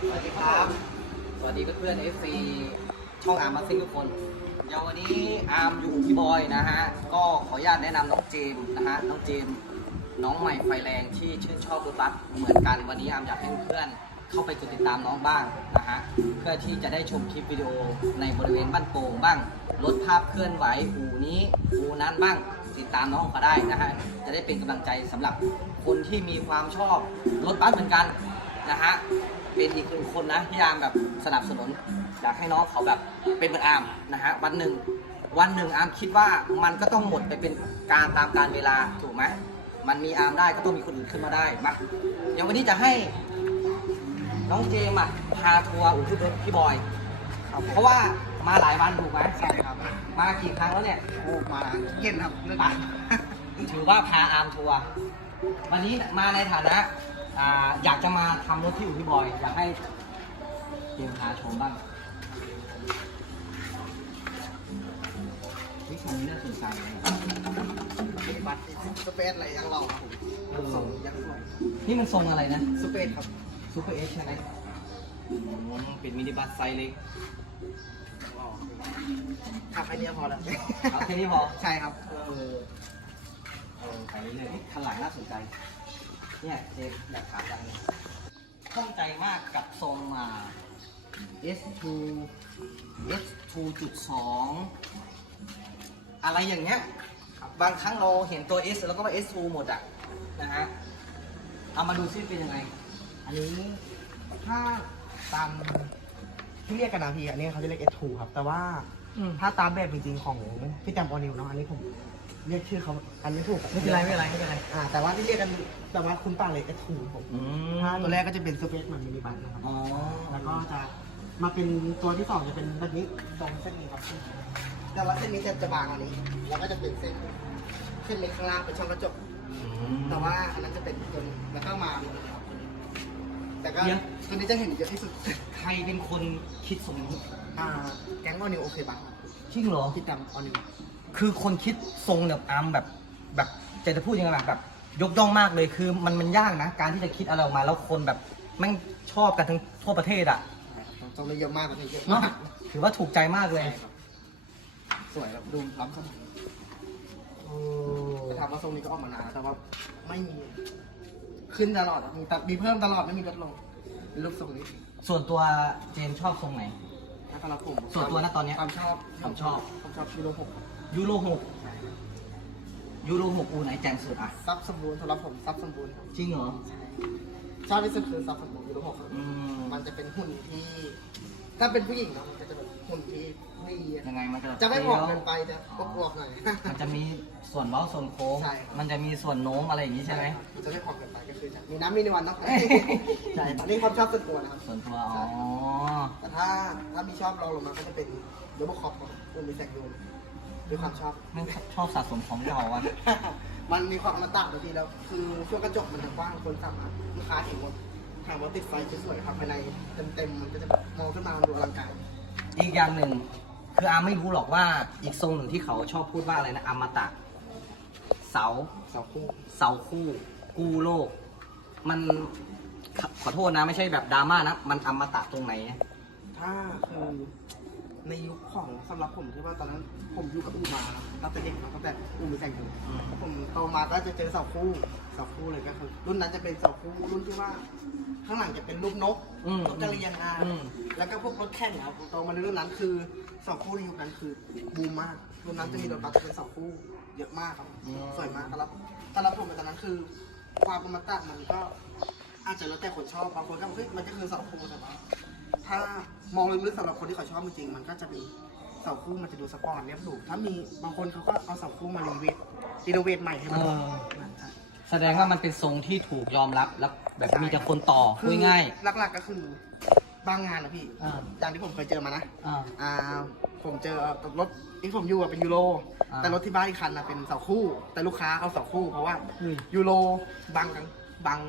สวัสดีครับ สวัสดีเพื่อนๆ FC ช่องอาร์มมาซิ่งทุกคนเดี๋ยววันนี้อาร์มอยู่พี่บอยนะฮะ ก็ขออนุญาตแนะนำน้องเจมส์นะฮะ น้องเจมส์น้องใหม่ไฟแรงที่ชื่นชอบรถบัสเหมือนกัน วันนี้อาร์มอยากให้เพื่อนเข้าไปกดติดตามน้องบ้างนะฮะ เพื่อที่จะได้ชมคลิปวิดีโอในบริเวณบ้านโป่งบ้าง ลดภาพเคลื่อนไหวอู่นี้อู่นั้นบ้าง ติดตามน้องเขาได้นะฮะ จะได้เป็นกำลังใจสำหรับคนที่มีความชอบรถบัสเหมือนกันนะฮะ เป็นอีกหนึ่งคนนะที่อาร์มแบบสนับสนุนอยากให้น้องเขาแบบเป็นเหมือนอาร์มนะฮะวันหนึ่งวันหนึ่งอาร์มคิดว่ามันก็ต้องหมดไปเป็นการตามการเวลาถูกไหมมันมีอาร์มได้ก็ต้องมีคนอื่นขึ้นมาได้มาเดี๋ยววันนี้จะให้น้องเจมส์อะพาทัวร์อู่พี่พี่บอย ครับเพราะว่ามาหลายวันถูกไหมใช่ครับมากี่ครั้งแล้วเนี่ยโอ้มาเย็นครับเรื่องอะถือว่าพาอาร์มทัวร์วันนี้มาในฐานะ อ่าอยากจะมาทำรถที่อู่พี่บอย อยากให้เจมส์พาชมบ้างวิชานี้น่าสนใจนะบัตรสเปซอะไรยังรอครับผมเออส่งยังสวยนี่มันทรงอะไรนะสเปซครับซูเปอร์เอชใช่ไหมอืมเป็นมินิบัสไซส์เล็กอ๋อขับแค่นี้พอแล้วเอาแค่นี้พอ ใช่ครับ เออ เออไปเรื่อยๆเอ๊ะคันหลังน่าสนใจ เนี่ยเจมส์อยากถามอย่างหนึงข้องใจมากกับทรงมา S2 S2.2 อะไรอย่างเงี้ยบางครั้งเราเห็นตัว S แล้วก็ว่า S2 หมดอะนะฮะเอามาดูซิเป็นยังไง อันนี้ถ้าตามที่เรียกกันนะพี่อันนี้เขาจะเรียก S2 ครับ แต่ว่าอืมถ้าตามแบบจริงๆของพี่แตมออนิวเนาะอันนี้ผมเรียกชื่อเขา อันนี้ถูกไม่เป็นไรไม่เป็นไรไม่เป็นไร อ่า แต่ว่าที่เรียกกันแต่ว่าคุณป้าเลย S2 ผมอืม ถ้าตัวแรกก็จะเป็นสเปซเหมือนมินิบัสนะครับอ๋อ แล้วก็จะมาเป็นตัวที่สองจะเป็นแบบนี้ตรงเส้นนี้ครับ แต่ว่าเส้นนี้จะจะบางกว่านี้ แล้วก็จะเป็นเส้นเส้นเล็กข้างล่างเป็นช่องกระจก แต่ว่าอันนั้นจะเป็นตัวนี้แล้วก็มาตัวนี้ครับตัวนี้แต่ก็เดี๋ยว ตัวนี้จะเห็นเยอะที่สุด ใครเป็นคนคิดทรงนี้อ่า แก๊งออนิวโอเคบังจริงเหรอ พี่แตมออนิว คือคนคิดทรงแบบอาร์มแบบ แบบจะจะพูดยังไงแบบแบบยกย่องมากเลยคือมันมันยากนะ การที่จะคิดอะไรออกมาแล้วคนแบบแม่งชอบกันทั้งทั่วประเทศอะตรงนี้เยอะมากตรงนี้เยอะเนาะมากถือว่าถูกใจมากเลย ใช่ครับสวยครับดูล้ำสมัยจะถามว่าทรงนี้ก็ออกมานานแล้วแต่ว่าไม่มี ขึ้นตลอดอะมีแต่มีเพิ่มตลอดไม่มีลดลงเป็นรูปทรงนี้ส่วนตัวเจมส์ชอบทรงไหน ถ้าสำหรับผมส่วนตัวนะตอนเนี้ยความชอบความชอบ ความชอบยูโรหกยูโรหก ยูโรหกอูไหนแจงสุดอะ ซับสมบูรณ์สำหรับผมซับสมบูรณ์ครับจริงเหรอ ชอบที่สุดคือซับสมบูรณ์ยูโรหกครับอืมมันจะเป็นหุ่นที่ ถ้าเป็นผู้หญิงเนาะมันก็จะแบบหุ่นที่ไม่ยังไงมันจะจะไม่ผอมเปรี้เกิยวนไปจะอวบๆหน่อย มันจะมีส่วนเว้าส่วนโค้ง ใช่ครับ มันจะมีส่วนโน้มอะไรอย่างนี้ใช่ไหม มันจะไม่ผอมเกินไปก็คือจะมีน้ำมีในวันเนาะ ใช่อันนี้ความชอบส่วนตัวนะครับ ส่วนตัว อ๋อ แต่ถ้าถ้ามีชอบรองลงมาก็จะเป็นโรบอคอปครับคุณมีแสงโยน ด้วยความชอบ ไม่ชอบสะสมของเก่าอะ มันมีความอมตะบางทีแล้วคือช่วงกระจกมันจะกว้างคนสามารถลูกค้าเห็นหมดถามว่าติดไฟสวยๆครับภายในเต็มๆมันก็จะมองขึ้นมามันดูอลังการอีกอย่างหนึ่ง คืออาร์มไม่รู้หรอกว่าอีกทรงหนึ่งที่เขาชอบพูดว่าอะไรนะอมตะเสาเสาคู่เสาคู่ กู้โลก มันขขอโทษนะไม่ใช่แบบดราม่านะ มันอมตะตรงไหน ถ้าคือ ในยุคของสำหรับผมที่ว่าตอนนั้นผมอยู่กับอูมาตั้งแต่เด็กเนาะตั้งแต่อูมีแสงโยนอืม ผมโตมาก็จะเจอเสาคู่เสาคู่เลยก็คือ รุ่นนั้นจะเป็นเสาคู่รุ่นที่ว่า ข้างหลังจะเป็นรูปนกอืมนกกระเรียนอะอืม แล้วก็พวกรถแข่งครับโตมาในรุ่นนั้นคือเสาคู่ในยุคนั้นคือบูมมากรุ่นนั้นจะมีรถบัสเป็นเสาคู่เยอะมากครับอืมสวยมากสำหรับสำหรับผมในตอนนั้นคือ ความประมาทมันก็ อาจจะแล้วแต่คนชอบบางคนก็บอกเฮ้ยมันก็คือเสาคู่แต่ว่า ถ้ามองลึกๆสำหรับคนที่เขาชอบจริงๆมันก็จะเป็นเสาคู่มันจะดูสปอร์ตเรียบหรูถ้ามีบางคนเขาก็เอาเสาคู่มารีเวทรีโนเวทใหม่ให้มันเออนั่นใช่ แสดงว่ามันเป็นทรงที่ถูกยอมรับแล้วแบบมีแต่คนต่อพูดง่ายหลักๆก็คือบางงานนะพี่อ่า อย่างที่ผมเคยเจอมานะอ่า อ่า ผมเจอรถที่ผมอยู่อะเป็นยูโร อ่าแต่รถที่บ้านอีกคันนะเป็นเสาคู่ แต่ลูกค้าเอาเสาคู่ เพราะว่าเฮ้ย ยูโรบังกันบัง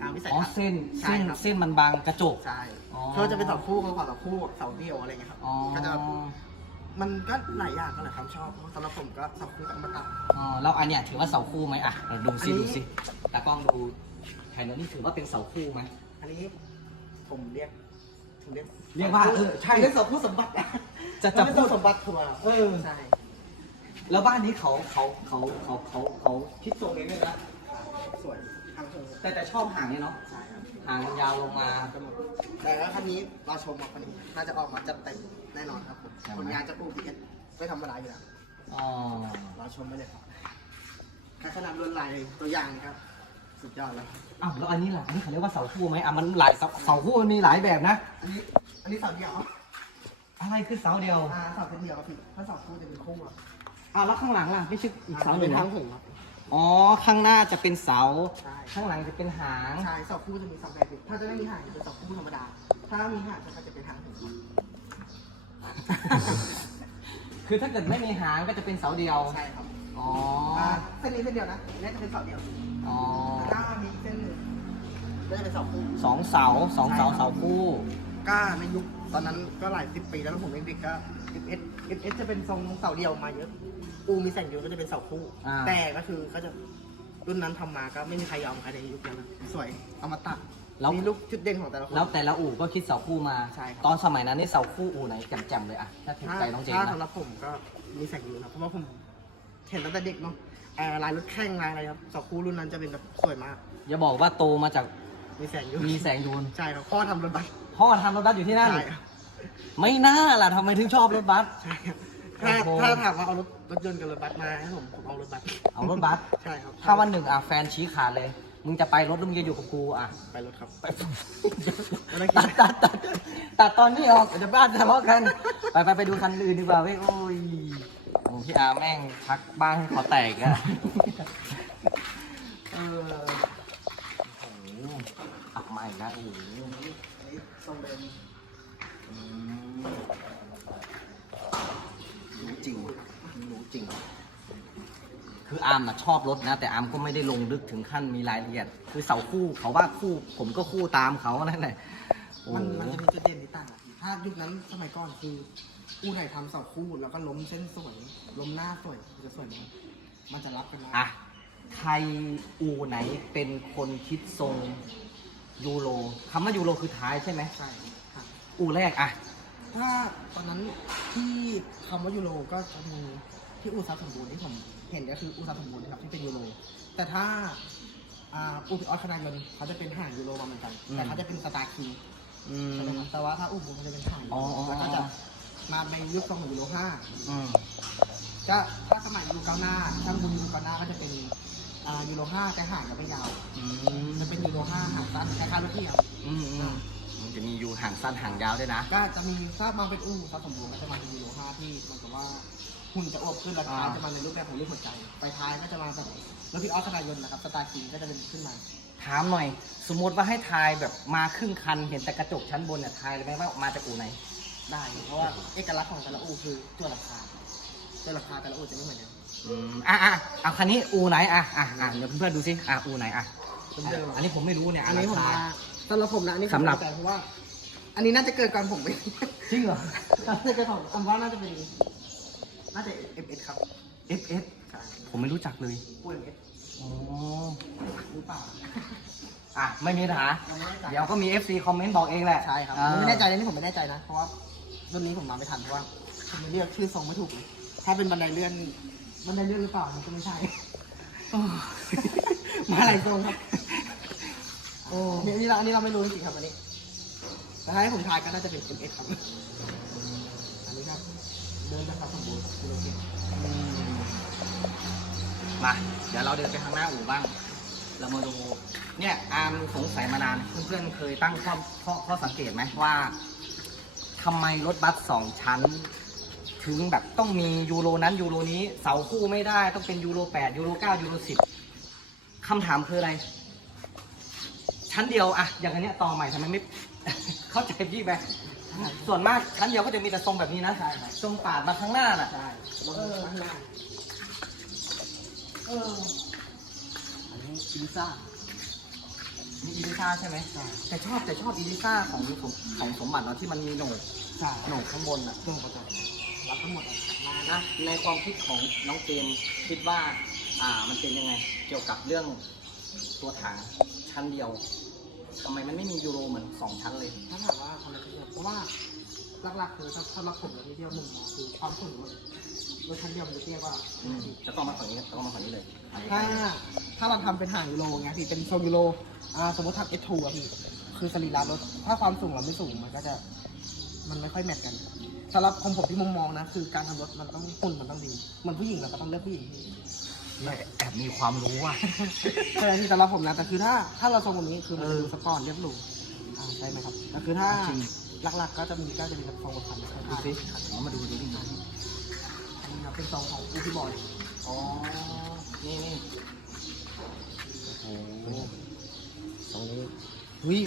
อ่าวิสัยอ๋อทัศน์เส้นใช่เส้นครับ เส้นมันบางกระจก ใช่อ๋อเขาจะเป็นเสาคู่เขาขอเสาคู่เสาเดียวอะไรเงี้ยครับ อ๋อก็จะมันก็หลายอย่างก็หลายความชอบสำหรับผมก็เสาคู่กับอมตะอ๋อแล้วอันเนี้ยถือว่าเสาคู่ไหมอะเราดูซิอันนี้ ดูซิตากล้องดูแผ่นนี้ถือว่าเป็นเสาคู่ไหม อันนี้ผมเรียกถึงเรียกเรียกว่าเออใช่เรียกเสาคู่สมบัติจะจะเรียกพูด เสาสมบัติทัวร์เออ ใช่แล้วบ้านนี้เขาเขาเขาเขาเขาเขาคิดทรงเองด้วยนะสวยทางเธอแต่แต่ชอบห่างเนี่ยเนาะใช่ครับห่างมันยาวลงมากำหนดแต่แล้วคันนี้เราชมมาคันนี้น่าจะออกมาจัดเต็มแน่นอนครับผมใช่ไหม ผลงานจะปูพีเอสไม่ธรรมดาอยู่แล้วอ๋อเราชมไปเลยครับแค่ขนาดลวดลายตัวอย่างครับสุดยอดเลยอ้าวแล้วอันนี้ล่ะอันนี้เขาเรียกว่าเสาคู่ไหมอะมันหลายเสาเสาคู่มันมีหลายแบบนะ อันนี้อันนี้เสาเดียวอะไรคือเสาเดียวอ่าเสาเป็นเดียวครับพี่ถ้าเสาคู่จะเป็นคู่อะอ้าวแล้วข้างหลังล่ะไม่ใช่อีกเสาหนึ่เป็งนนะทางหงส์ครับ อ๋อ ข้างหน้าจะเป็นเสา ใช่ ข้างหลังจะเป็นหาง ใช่เสาคู่จะมีสองแบบพี่ถ้าจะไม่มีหางจะเป็นเสาคู่ธรรมดา ถ้ามีหางก็จะเป็นทางหงส์ครับคือถ้าเกิดไม่มีหางก็จะเป็นเสาเดียว ใช่ครับอ๋อ อ่าเส้นนี้เส้นเดียวนะอันนี้จะเป็นเสาเดียวอ๋อถ้ามีเส้นหนึ่งก็จะเป็นเสาคู่ สองเสาสองเสาใช่ครับ เสาคู่ ก็ในยุคตอนนั้นก็หลายสิบปีแล้วผมเด็กๆก็ FS FS จะเป็นทรงเสาเดียวมาเยอะ อูมีแสงเดียวก็จะเป็นเสาคู่ อ่า แต่ก็คือก็จะรุ่นนั้นทำมาก็ไม่มีใครยอมใครในยุคนั้นนะสวยเอามาตัดแล้ว มีลูกจุดเด่นของแต่ละคน แล้วแต่ละอู่ก็คิดเสาคู่มา ใช่ครับ ตอนสมัยนั้นนี่เสาคู่อู่ไหนแจ่มๆเลยอะถ้าถูกถ้าใจน้องเจนถ้านะสำหรับผมก็มีแสงอยู่นะเพราะว่าผมเห็นตั้งแต่เด็กเนาะแอร์ลายรถแข่งลายอะไรครับเสาคู่รุ่นนั้นจะเป็นแบบสวยมาก อย่าบอกว่าโตมาจากมีแสงอยู่มีแสงยูน ใช่ครับพ่อทำรถบัสพ่อทำรถบัสอยู่ที่นั่น ใช่ครับ ไม่น่าล่ะทำไมถึงชอบรถบัส ใช่ครับถ้าโอ้โห ถ้าถามว่าเอารถรถยนต์กับรถบัสมาให้ผมผมเอารถบัสเอารถบัส ใช่ครับถ้าวันหนึ่งอะแฟนชี้ขาดเลย มึงจะไปรถหรือมึงจะอยู่กับกูอะไปรถครับ ไปไม่ต้องคิตัดด ตัดตัดตัดตอนนี้ออกเดี๋ยวบ้านทะเลาะกัน ไปไปไปดูคันอื่นดีกว่าเว้ยโอ้ยโอ้พี่อาแม่งพักบ้านให้ขอแตกอะเออโอ้โหอับใหม่นะโอ้โหอันนี้ทรงเดิมอืม รู้จริงรู้จริง คืออาร์มอะชอบรถนะ แต่อาร์มก็ไม่ได้ลงลึกถึงขั้นมีรายละเอียด คือเสาคู่เขาว่าคู่ ผมก็คู่ตามเขานั่นแหละโอ้มันโหมันจะมีจุดเด่นที่ต่างกันถ้ายุคนั้นสมัยก่อนคืออู้ไหนทำเสาคู่แล้วก็ล้มเส้นสวย ล้มหน้าสวยมันจะสวยมากมันจะรับกันได้อะใครอูไหนเป็นคนคิดทรงยูโรคำว่ายูโรคือท้ายใช่ไหม ใช่ครับ อูแรกอะถ้าตอนนั้นที่คำว่ายูโรก็จะมีที่อูซาสมบูรณ์ที่ผมเห็นก็คืออูซาสมบูรณ์นะครับที่เป็นยูโรแต่ถ้าอ่าอูพิออสคณายนเขาจะเป็นห่างยูโรมาเหมือนกันแต่เขาจะเป็นสตาร์คิงอืใช่ไหมมครับแต่ว่าถ้าอูบูมันจะเป็นห่างอ๋ออ๋อแล้วก็จะมาในยุคทรงของยูโรห้า อืม ก็ถ้าสมัยยูโรเก้าหน้าช่างบุญยูโรเก้าหน้าก็จะเป็นอ่ายูโรห้าแต่ห่างกันไม่ยาว อืมจะเป็นยูโรห้าห่างสั้นคล้ายๆรถเที่ยวอืมอืมมัน จะมียูห่างสั้นห่างยาวด้วยนะ ก็จะมีถ้ามาเป็นอู้ถ้าสมบูรณ์ก็จะมาเป็นยูโรห้าที่เหมันกับว่าหุ่นจะอวบขึ้นแล้วท้ายอ่า จะมาในรูปแบบของรูปหัวใจไปท้ายก็จะมาแบบรถพี่ออสคณายนนะครับสตาร์คิงก็จะเป็นขึ้นมา ถามหน่อย สมมติว่าให้ทายแบบมาครึ่งคัน เห็นแต่กระจกชั้นบนเนี่ยทายเลยไหมว่ามาจากอูไหน ได้เพราะว่าเอกลักษณ์ของแต่ละอูคือตัวราคาตัวราคาแต่ละอูจะไม่เหมือนกันอืมอะอะเอาคันนี้อูไหนอะอะอะเดี๋ยวเพื่อนๆดูสิอะอูไหนอะเดิมอันนี้ผมไม่รู้เนี่ยอันนี้ผมราคามา สำหรับผมนะอันนี้ผมสำหรับเข้าใจเพราะว่า อันนี้น่าจะเกิดก่อนผมไปจริงเหรอน่าจะเกิดของอันว่าน่าจะเป็นน่าจะ FS ครับ FS ใช่ผมไม่รู้จักเลยกู FS อ๋อ หรือเปล่าอะ ไม่มีปัญหายังไม่แน่ใจเดี๋ยวก็มี FC คอมเมนต์บอกเองแหละใช่ครับเออไม่แน่ใจเลยนี่ผมไม่แน่ใจนะเพราะว่ารุ่นนี้ผมมาไม่ทันเพราะว่าผมเรียกชื่อทรงไม่ถูกเลยถ้าเป็นบันไดเลื่อนบันไดเลื่อนหรือเปล่ามันก็ไม่ใช่ มาหลายทรงครับโอ้เนี่ยอันนี้เราอันนี้เราไม่รู้จริงๆครับอันนี้แต่ถ้าให้ผมทายก็น่าจะเป็น MS ครับ อันนี้ครับเดินจากความสมบูรณ์คุณโอเคอืมมา เดี๋ยวเราเดินไปข้างหน้าอู่บ้าง เรามาดู เนี่ยอาร์มสงสัยมานาน เพื่อนๆเคยตั้งข้อข้อข้อสังเกตไหมว่าทำไมรถบัสสองชั้น ถึงแบบต้องมียูโรนั้นยูโรนี้ เสาคู่ไม่ได้ต้องเป็นยูโรแปดยูโรเก้ายูโรสิบคำถามคืออะไร ชั้นเดียวอะอย่างอันเนี้ยต่อใหม่ทำไมไม่ เข้าใจพี่ไหมส่วนมากชั้นเดียวก็จะมีแต่ทรงแบบนี้นะใช่ครับ ทรงปาดมาข้างหน้าน่ะ ใช่ลงข้างหน้าเอออันนี้อิลิซ่า มีอีลิซ่าใช่ไหมใช่ แต่ชอบแต่ชอบอีลิซ่าของของของสมบัติเนาะที่มันมีโหนกใช่โหนกข้างบนอะ เครื่องประกอบรับทั้งหมดอะมานะในความคิดของน้องเจมส์คิดว่า อ่ามันเป็นยังไง เกี่ยวกับเรื่อง ตัวถังชั้นเดียวทำไมมันไม่มียูโรเหมือนสองชั้นเลย ถ้าถามว่าทำไมถึงเพราะว่าหลักๆคือถ้าสำหรับผมเลยที่เดียวหนึ่งนะคือความสูงรถรถชั้นเดียวมันจะเตี้ยกว่าอืมจะต้องมาฝั่งนี้จะต้องมาฝั่งนี้เลยถ้าถ้าเราทำเป็นห่างยูโรไงพี่เป็นโซนยูโรอ่าสมมติทำ S2 อะพี่คือสรีระรถถ้าความสูงเราไม่สูงมันก็จะ มันไม่ค่อยแมทกันสำหรับของผมที่มุมมองนะ คือการทำรถมันต้องหุ่นมันต้องดีเหมือนผู้หญิงเราก็ต้องเลือกผู้หญิง พี่แอบมีความรู้อะ ใช่ที่สำหรับผมนะแต่คือถ้าถ้าเราทรงแบบนี้คือมันเออดูสปอร์ตเรียบหรูอ่าใช่ไหมครับแต่คือถ้าจริง หลักๆก็จะมีก็จะมีแบบทรงแบบพันดูข้างสิอ๋อมาดูดูดิๆอันนี้ครับเป็นทรงของอูที่บอยอ๋อ นี่นี่โอ้โหตรงนี้วิ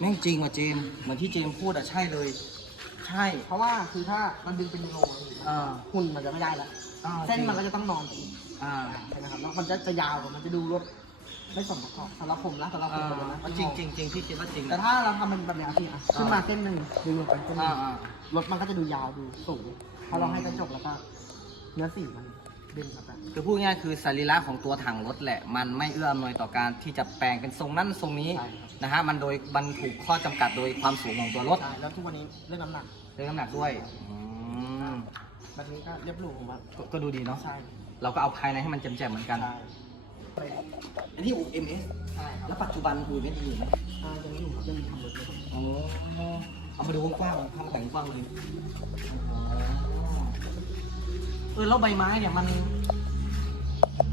แม่งจริงว่ะเจมส์เหมือนที่เจมส์พูดอะใช่เลย ใช่ เพราะว่าคือถ้ามันดึงเป็นยูโรอะพี่อ่า หุ่นมันจะไม่ได้แล้ว อ่าเส้นมันก็จะต้องนอนอีกอ่า ใช่ไหมครับแล้วมันจะจะยาวกว่ามันจะดูรถไม่สมประกอบสำหรับผมนะสำหรับผมเลยนะจริงจริงจริงพี่คิดว่าจริงแต่ถ้าเราทำเป็นแบบเนี้ยพี่อะขึ้นมาเส้นหนึ่งดึงลงไปเส้นหนึ่อ่างอ่า รถมันก็จะดูยาวดูสูงพอเราให้กระจกแล้วก็เนื้อสีมันดึงออกไปคือพูดง่ายๆคือสรีระของตัวถังรถแหละ มันไม่เอื้ออำนวยต่อการที่จะแปลงเป็นทรงนั้นทรงนี้ใช่ครับ นะฮะมันโดยมันถูกข้อจำกัดโดยความสูงของตัวรถใช่แล้วทุกวันนี้เรื่องน้ำหนัก เรื่องน้ำหนักด้วยอืม แบบนี้ก็เรียบหรูผมว่าก็ก็ดูดีเนาะ ใช่เราก็เอาภายในให้มันแจ่มๆเหมือนกัน ใช่อันนี้อู MS ใช่ครับแล้วปัจจุบันอู MS อยู่ไหมอ่ายังอยู่ครับยังมีทำรถอยู่อ๋อเอามาดูกว้างๆทำแต่งกว้างเลยอ๋อเออแล้วใบไม้เนี่ยมัน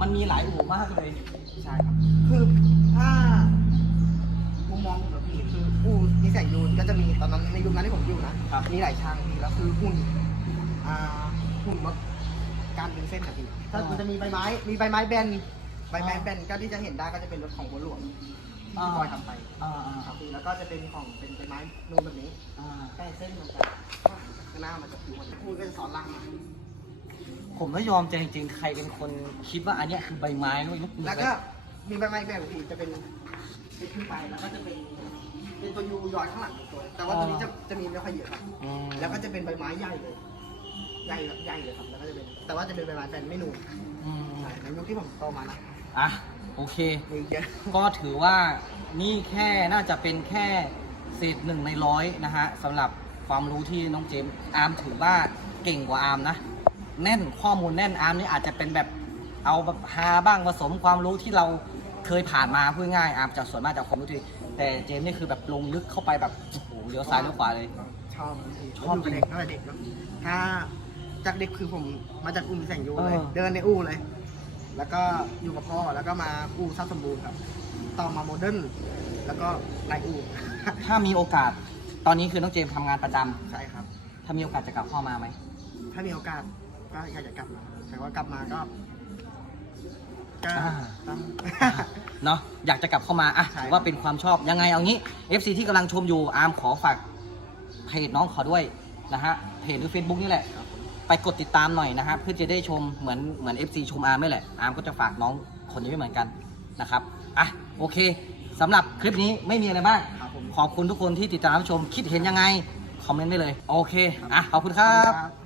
มันมีหลายอู่มากเลย ใช่ครับ คือถ้ามุมมองผมกับพี่คืออู่นิสัยยูนก็จะมีตอนนั้นในยุคนั้นที่ผมอยู่นะครับ มีหลายช่างมีแล้วคือหุ่น อ่าหุ่นรถการดึงเส้นนะพี่ก็มันจะมีใบไม้ มีใบไม้แบน ใบไม้แบนก็ที่จะเห็นได้ก็จะเป็นรถของหัวหลวงที่พี่บอยทำไปอ่าอ่าครับพี่แล้วก็จะเป็นของเป็นใบไม้นูนแบบนี้อ่าแต่เส้นมันจะข้างหน้ามันจะผิวมันจะพูดเป็นสอนรางมาผมไม่ยอมใจจริงๆ ใครเป็นคนคิดว่าอันเนี้ยคือใบไม้ก็ยกมือแล้วก็มีใบไม้แบบพี่จะเป็นเป็นขึ้นไปแล้วก็จะเป็นเป็นตัวยูย้อยข้างหลังหนึ่งตัว แต่ว่าตัวนี้จะจะมีไม่ค่อยเยอะครับอืมแล้วก็จะเป็นใบไม้ใหญ่เลย ใหญ่แบบใหญ่เลยครับแล้วก็จะเป็นแต่ว่าจะเป็นใบไม้แฟนไม่นูนอืมใช่ในยุคที่ผมโตมานะอะโอเค มีเยอะก็ถือว่านี่แค่น่าจะเป็นแค่เศษหนึ่งในร้อยนะฮะสำหรับความรู้ที่น้องเจมส์อาร์มถือว่าเก่งกว่าอาร์มนะ แน่นข้อมูลแน่นอาร์มนี่อาจจะเป็นแบบเอาแบบฮาบ้างผสมความรู้ที่เราเคยผ่านมาพูดง่ายอาร์มจะส่วนมากจากความรู้ที่แต่เจมส์นี่คือแบบลงลึกเข้าไปแบบโอ้โหเลี้ยวซ้ายเลี้ยวขวาเลย ชอบมันพี่ชอบยู่กับเด็กตั้งแต่เด็กเนอะถ้า จากเด็กคือผมมาจากอู่มิแสงยูเลย เออ เดินในอู่เลย แล้วก็อยู่กับพ่อแล้วก็มาอู่ซับสมบูรณ์ครับ ต่อมาโมเดิร์นแล้วก็หลายอู่ ถ้ามีโอกาส ตอนนี้คือน้องเจมส์ทำงานประจำใช่ครับ ถ้ามีโอกาสจะกลับเข้ามาไหมถ้ามีโอกาสก็อยากจะกลับมาแต่ว่ากลับมาก็ก็อ่าต้อง เนาะอยากจะกลับเข้ามาอะใช่ ถือว่าเป็นความชอบยังไงเอางี้ FC ที่กำลังชมอยู่อาร์มขอฝากเพจน้องขอด้วยนะฮะเพจหรือ Facebook นี่แหละ ไปกดติดตามหน่อยนะฮะเพื่อจะได้ชมเหมือนเหมือน FC ชมอาร์มนี่แหละอาร์มก็จะฝากน้องคนนี้ไว้เหมือนกันนะครับอะโอเคสำหรับคลิปนี้ไม่มีอะไรมากครับผม ขอบคุณทุกคนที่ติดตามรับชมคิดเห็นยังไง คอมเมนต์ได้เลย โอเคอะขอบคุณครับครับ